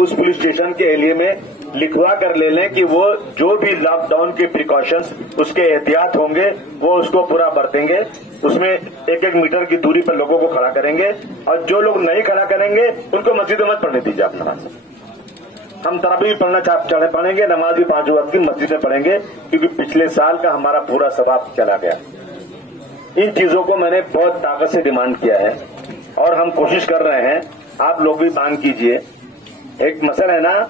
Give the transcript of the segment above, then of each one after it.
उस police station के area में लिखवा कर ले लें कि वो जो भी लॉकडाउन के प्रिकॉशंस उसके एहतियात होंगे वो उसको पूरा बरतेंगे। उसमें 1-1 मीटर की दूरी पर लोगों को खड़ा करेंगे और जो लोग नहीं खड़ा करेंगे उनको मस्जिद में मत पढ़ने दीजिए आप नमाज। हम तरावी भी पढ़ना चढ़े पढ़ेंगे, नमाज भी 5 वक्त की मस्जिद में पढ़ेंगे, क्योंकि पिछले साल का हमारा पूरा सवाब चला गया। इन चीजों को मैंने बहुत ताकत से डिमांड किया है और हम कोशिश कर रहे हैं, आप लोग भी मांग कीजिए। एक मसला है ना,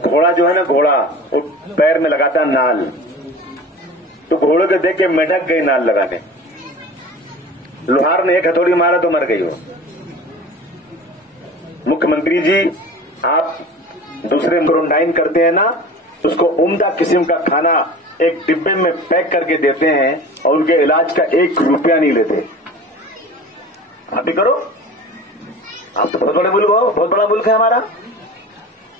घोड़ा जो है ना, घोड़ा वो पैर में लगाता नाल, तो घोड़े को देख के मेढक गई नाल लगाने, लोहार ने एक हथौड़ी मारा तो मर गई वो। मुख्यमंत्री जी, आप दूसरे क्वारंटाइन करते हैं ना, उसको उम्दा किस्म का खाना एक डिब्बे में पैक करके देते हैं और उनके इलाज का 1 रुपया नहीं लेते। आप भी करो, आप तो बहुत बड़े मुल्क हो, बहुत बड़ा मुल्क है हमारा,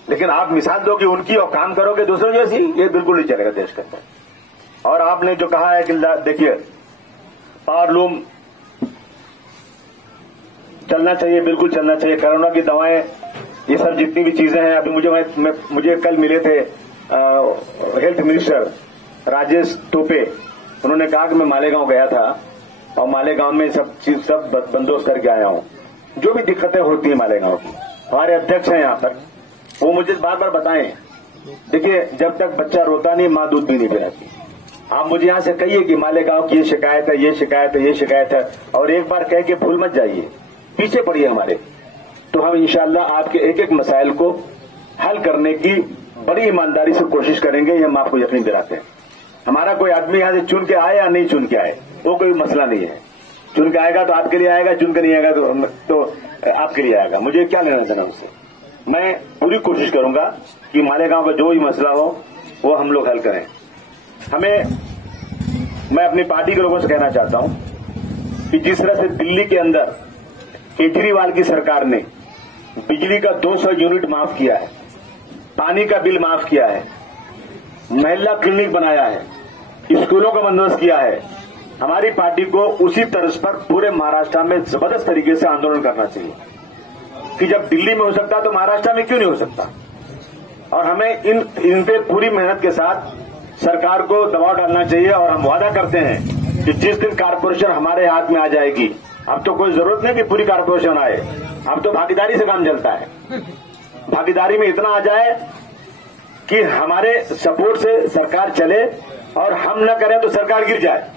लेकिन आप मिसाल दोगे उनकी और काम करोगे दूसरों जैसी, ये बिल्कुल नहीं चलेगा देश के अंदर। और आपने जो कहा है कि देखिए पावरलूम चलना चाहिए, बिल्कुल चलना चाहिए। कोरोना की दवाएं, ये सब जितनी भी चीजें हैं, अभी मुझे कल मिले थे हेल्थ मिनिस्टर राजेश टोपे, उन्होंने कहा कि मैं मालेगांव गया था और मालेगांव में सब बंदोबस्त करके आया हूं। जो भी दिक्कतें होती है मालेगांव की, हमारे अध्यक्ष हैं यहाँ पर, वो मुझे बार बार बताएं। देखिए, जब तक बच्चा रोता नहीं माँ दूध भी नहीं पिलाती। आप मुझे यहाँ से कहिए कि मालेगांव की ये शिकायत है, ये शिकायत है, ये शिकायत है, और एक बार कह के भूल मत जाइए, पीछे पड़िए हमारे, तो हम इंशाअल्लाह आपके एक एक मसाइल को हल करने की बड़ी ईमानदारी से कोशिश करेंगे। ये हम आपको यकीन दिलाते हैं। हमारा कोई आदमी यहाँ से चुन के आए या नहीं चुन के आए, वो कोई मसला नहीं है। चुन के आएगा तो आपके लिए आएगा, चुन के नहीं आएगा तो आपके लिए आएगा। मुझे क्या लेना देना उससे। मैं पूरी कोशिश करूंगा कि मालेगांव का जो भी मसला हो वो हम लोग हल करें। मैं अपनी पार्टी के लोगों से कहना चाहता हूं कि जिस तरह से दिल्ली के अंदर केजरीवाल की सरकार ने बिजली का 200 यूनिट माफ किया है, पानी का बिल माफ किया है, महिला क्लिनिक बनाया है, स्कूलों का बंदोबस्त किया है, हमारी पार्टी को उसी तर्ज पर पूरे महाराष्ट्र में जबरदस्त तरीके से आंदोलन करना चाहिए कि जब दिल्ली में हो सकता तो महाराष्ट्र में क्यों नहीं हो सकता। और हमें इन पे पूरी मेहनत के साथ सरकार को दबाव डालना चाहिए। और हम वादा करते हैं कि जिस दिन कारपोरेशन हमारे हाथ में आ जाएगी, अब तो कोई जरूरत नहीं कि पूरी कारपोरेशन आए, अब तो भागीदारी से काम चलता है। भागीदारी में इतना आ जाए कि हमारे सपोर्ट से सरकार चले और हम न करें तो सरकार गिर जाए,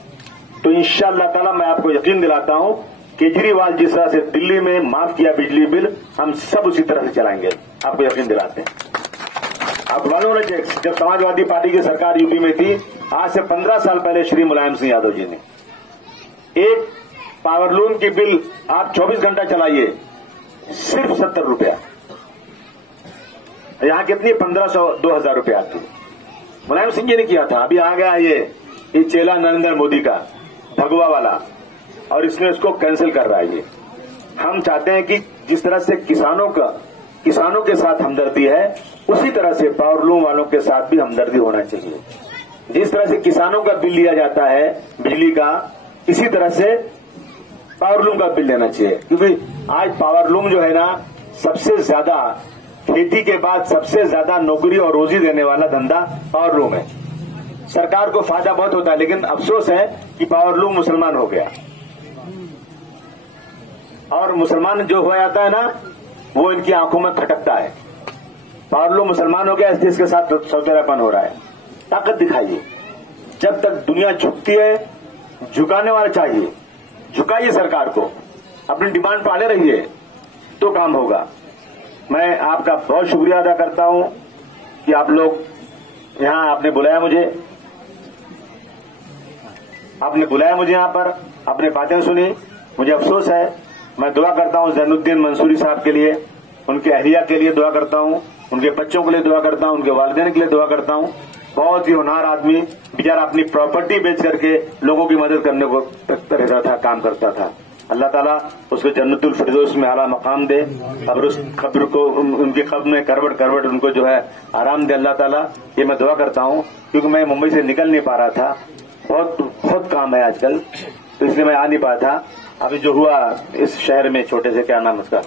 तो इंशाअल्लाह ताला मैं आपको यकीन दिलाता हूं, केजरीवाल जिस तरह से दिल्ली में माफ किया बिजली बिल, हम सब उसी तरह से चलाएंगे, आपको यकीन दिलाते हैं। आप मालूम है जब समाजवादी पार्टी की सरकार यूपी में थी, आज से 15 साल पहले श्री मुलायम सिंह यादव जी ने एक पावरलूम की बिल आप 24 घंटा चलाइए, सिर्फ 70 रुपया। यहां कितनी 1500-2000 रुपया आती। मुलायम सिंह जी ने किया था। अभी आ गया ये चेला नरेंद्र मोदी का भगवा वाला, और इसने इसको कैंसिल कर रहा है। ये हम चाहते हैं कि जिस तरह से किसानों के साथ हमदर्दी है, उसी तरह से पावरलूम वालों के साथ भी हमदर्दी होना चाहिए। जिस तरह से किसानों का बिल लिया जाता है बिजली का, इसी तरह से पावरलूम का बिल लेना चाहिए। क्योंकि आज पावरलूम जो है ना, सबसे ज्यादा खेती के बाद सबसे ज्यादा नौकरी और रोजी देने वाला धंधा पावरलूम है। सरकार को फायदा बहुत होता है, लेकिन अफसोस है कि पावरलूम मुसलमान हो गया, और मुसलमान जो हो जाता है ना, वो इनकी आंखों में खटकता है। पावरलूम मुसलमान हो गया, इसलिए इसके साथ सौतेलापन हो रहा है। ताकत दिखाइए। जब तक दुनिया झुकती है, झुकाने वाला चाहिए, झुकाइए सरकार को, अपनी डिमांड पाले रहिए, तो काम होगा। मैं आपका बहुत शुक्रिया अदा करता हूं कि आप लोग यहां आपने बुलाया मुझे यहां पर, आपने बातें सुनी, मुझे अफसोस है। मैं दुआ करता हूं जैनुद्दीन मंसूरी साहब के लिए, उनके अहलिया के लिए दुआ करता हूं, उनके बच्चों के लिए दुआ करता हूं, उनके वालिदैन के लिए दुआ करता हूं। बहुत ही होनहार आदमी, बेचारा अपनी प्रॉपर्टी बेच करके लोगों की मदद करने को रहता था, काम करता था। अल्लाह ताला उसको जन्नतुल फिरदौस में आला मकाम दे, और उस कब्र को उनके कब्र में करवट उनको जो है आराम दे अल्लाह ताला। ये मैं दुआ करता हूं, क्योंकि मैं मुंबई से निकल नहीं पा रहा था, बहुत काम है आजकल, तो इसलिए मैं आ नहीं पाया था। अभी जो हुआ इस शहर में छोटे से, क्या नाम उसका,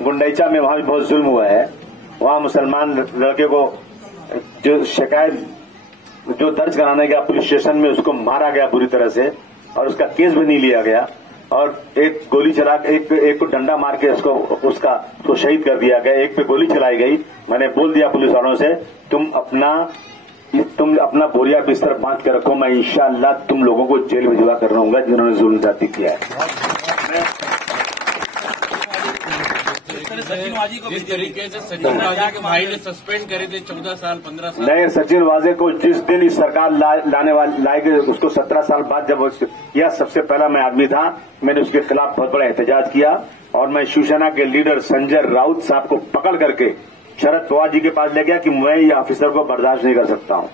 गुंडैचा में, वहां भी बहुत जुल्म हुआ है। वहां मुसलमान लड़के को जो शिकायत जो दर्ज कराने गया पुलिस स्टेशन में, उसको मारा गया बुरी तरह से और उसका केस भी नहीं लिया गया और एक गोली चला एक को डंडा मार के उसको शहीद कर दिया गया। एक पे गोली चलाई गई। मैंने बोल दिया पुलिस वालों से, तुम अपना बोरिया बिस्तर बांध के रखो, मैं इंशाअल्लाह तुम लोगों को जेल भिजवा कर रहूंगा जिन्होंने जुल्म जाति किया है। जिस तरीके से सचिन वाजे के भाई ने सस्पेंड करे थे 14 साल 15 साल, नहीं, सचिन वाजे को जिस दिन इस सरकार लाएगी उसको 17 साल बाद जब यह सबसे पहला मैं आदमी था, मैंने उसके खिलाफ बहुत बड़ा एहतजाज किया और मैं शिवसेना के लीडर संजय राउत साहब को पकड़ करके शरद पवार जी के पास ले गया कि मैं ये ऑफिसर को बर्दाश्त नहीं कर सकता हूं।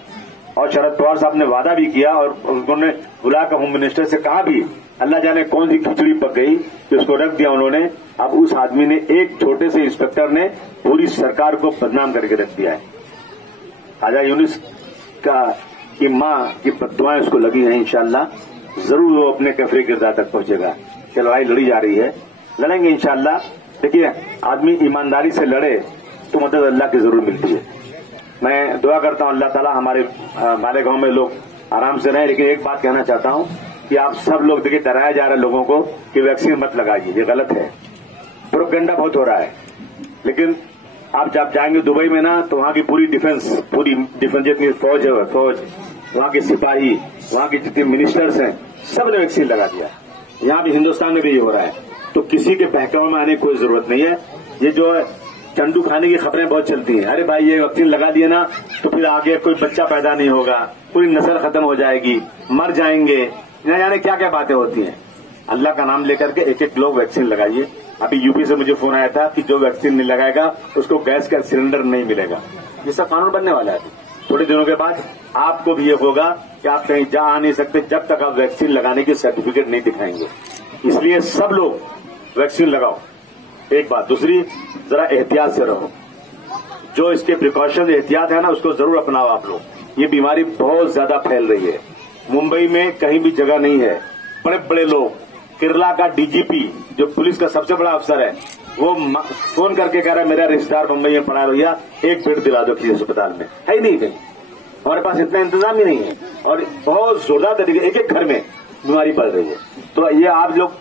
और शरद पवार साहब ने वादा भी किया और उन्होंने बुलाकर होम मिनिस्टर से कहा भी, अल्लाह जाने कौन सी खिचड़ी पक गई कि उसको रख दिया उन्होंने। अब उस आदमी ने, एक छोटे से इंस्पेक्टर ने पूरी सरकार को बदनाम करके रख दिया है। ख्वाजा यूनिस की मां की बद्दुआएं उसको लगी हैं, इंशाअल्लाह जरूर वो अपने कफरी किरदार तक पहुंचेगा। लड़ाई लड़ी जा रही है, लड़ेंगे इंशाअल्लाह। देखिए, आदमी ईमानदारी से लड़े तो मदद अल्लाह की जरूर मिलती है। मैं दुआ करता हूं अल्लाह ताला हमारे गांव में लोग आराम से रहें। लेकिन एक बात कहना चाहता हूं कि आप सब लोग, देखिए, डराया जा रहा है लोगों को कि वैक्सीन मत लगाइए, ये गलत है। प्रोपेगेंडा बहुत हो रहा है। लेकिन आप जब जाएंगे दुबई में ना, तो वहां की पूरी डिफेंस जितनी फौज है, वहां के सिपाही, वहां के जितने मिनिस्टर्स हैं, सब ने वैक्सीन लगा दिया। यहां भी हिन्दुस्तान में भी ये हो रहा है। तो किसी के बहकावे में आने की कोई जरूरत नहीं है। ये जो है चंडू खाने की खबरें बहुत चलती हैं, अरे भाई ये वैक्सीन लगा दिए ना तो फिर आगे कोई बच्चा पैदा नहीं होगा, पूरी नस्ल खत्म हो जाएगी, मर जाएंगे, न जाने क्या क्या बातें होती हैं। अल्लाह का नाम लेकर के एक एक लोग वैक्सीन लगाइए। अभी यूपी से मुझे फोन आया था कि जो वैक्सीन नहीं लगाएगा उसको गैस का सिलेंडर नहीं मिलेगा। ये सब कानून बनने वाला है। थोड़े दिनों के बाद आपको भी ये होगा कि आप कहीं जा आ नहीं सकते जब तक आप वैक्सीन लगाने की सर्टिफिकेट नहीं दिखाएंगे। इसलिए सब लोग वैक्सीन लगाओ, एक बात। दूसरी, जरा एहतियात से रहो। जो इसके प्रिकॉशन एहतियात है ना, उसको जरूर अपनाओ आप लोग। ये बीमारी बहुत ज्यादा फैल रही है। मुंबई में कहीं भी जगह नहीं है। बड़े बड़े लोग, केरला का डीजीपी जो पुलिस का सबसे बड़ा अफसर है, वो फोन करके कह रहा है मेरा रिश्तेदार मुंबई में पड़ा है, भैया एक बेड दिला दो किसी अस्पताल में। है ही नहीं कहीं, हमारे पास इतना इंतजाम ही नहीं है। और बहुत जोरदार तरीके एक एक घर में बीमारी बढ़ रही है। तो ये आप लोग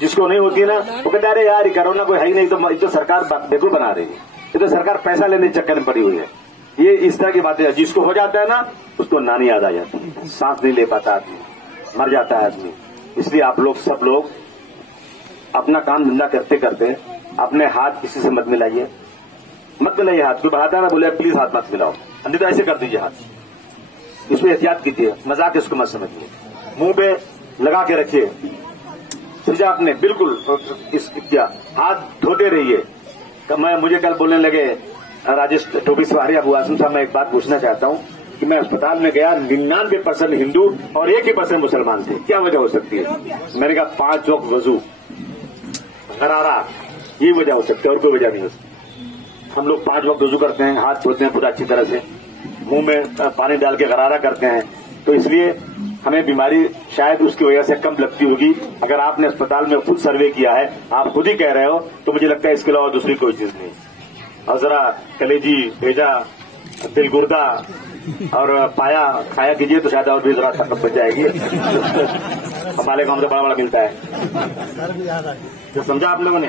जिसको नहीं होती है ना, वो कहते अरे यार कोरोना कोई है ही नहीं, तो सरकार बेवकूफ बना रही है। ये तो सरकार पैसा लेने के चक्कर में पड़ी हुई है। ये इस तरह की बातें, जिसको हो जाता है ना उसको नानी याद आ जाती है, सांस नहीं ले पाता आदमी, मर जाता है आदमी। इसलिए आप लोग सब लोग अपना काम धंधा करते करते अपने हाथ किसी से मत मिलाइए, हाथ। कोई बढ़ाता है ना, बोले प्लीज हाथ मत मिलाओ, नहीं तो ऐसे कर दीजिए हाथ। इसमें एहतियात कीजिए, मजाक इसको मत समझिए। मुंह पे लगा के रखिए, समझा आपने, बिल्कुल क्या हाथ धोते रहिए। मुझे कल बोलने लगे राजेश टोपी सवारी अबू आसम साहब, मैं एक बात पूछना चाहता हूं कि मैं अस्पताल में गया, 99% हिंदू और 1% मुसलमान थे, क्या वजह हो सकती है? मैंने कहा 5 वक्त वजू गरारा, ये वजह हो सकती है, और कोई वजह नहीं हो सकती। हम लोग 5 वक्त वजू करते हैं, हाथ धोते हैं पूरा अच्छी तरह से, मुंह में पानी डाल के गरारा करते हैं, तो इसलिए हमें बीमारी शायद उसकी वजह से कम लगती होगी। अगर आपने अस्पताल में खुद सर्वे किया है, आप खुद ही कह रहे हो, तो मुझे लगता है इसके अलावा दूसरी कोई चीज नहीं। और जरा कलेजी, भेजा, दिल, गुर्दा और पाया खाया कीजिए, तो शायद और भी जरा ताकत बच जाएगी। हमारे गांव से बड़ा बड़ा मिलता है, समझा आप लोगों ने।